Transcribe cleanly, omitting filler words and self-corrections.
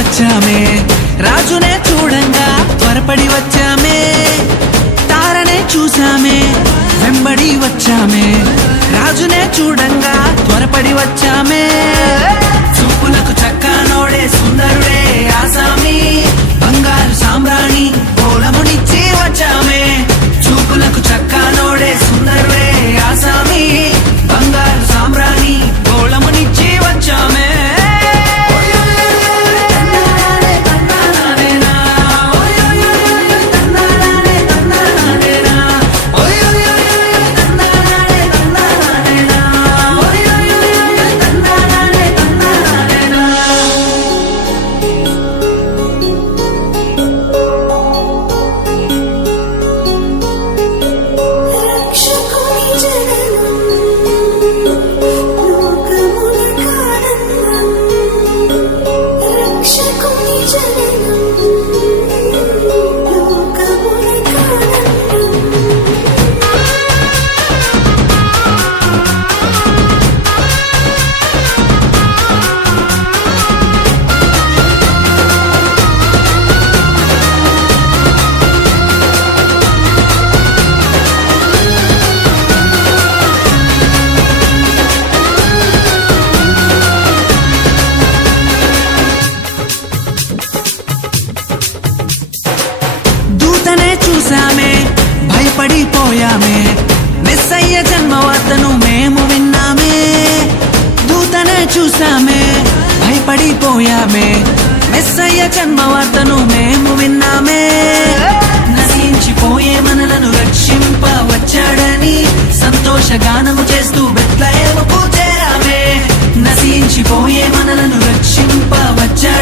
వచ్చామే, రాజునే చూడంగా త్వరపడి వచ్చామే, తారనే చూసామే వెంబడి వచ్చామే, రాజునే చూడంగా త్వరపడి వచ్చామే. చూపులకు చక్కనోడే సుందరుడే ఆసామి, బంగారు సామ్రాణి కోలమునిచ్చి వచ్చామే. చూపులకు చక్కనోడే సుందరుడే ఆసామి, బంగారు సామ్రాణి కోలమునిచ్చి వచ్చామే. చూసామే భయపడిపోయామే, మెస్సయ్య జన్మవార్తను మేము విన్నామే. దూతనే చూసామే భయపడిపోయామే, మెస్సయ్య జన్మవార్తను మేము విన్నామే. నశించిపోయే మనలను రక్షింప వచ్చాడని సంతోషగానము చేస్తూ బెత్లెహేముకు చేరామే. నశించిపోయే మనలను రక్షింప వచ్చాడని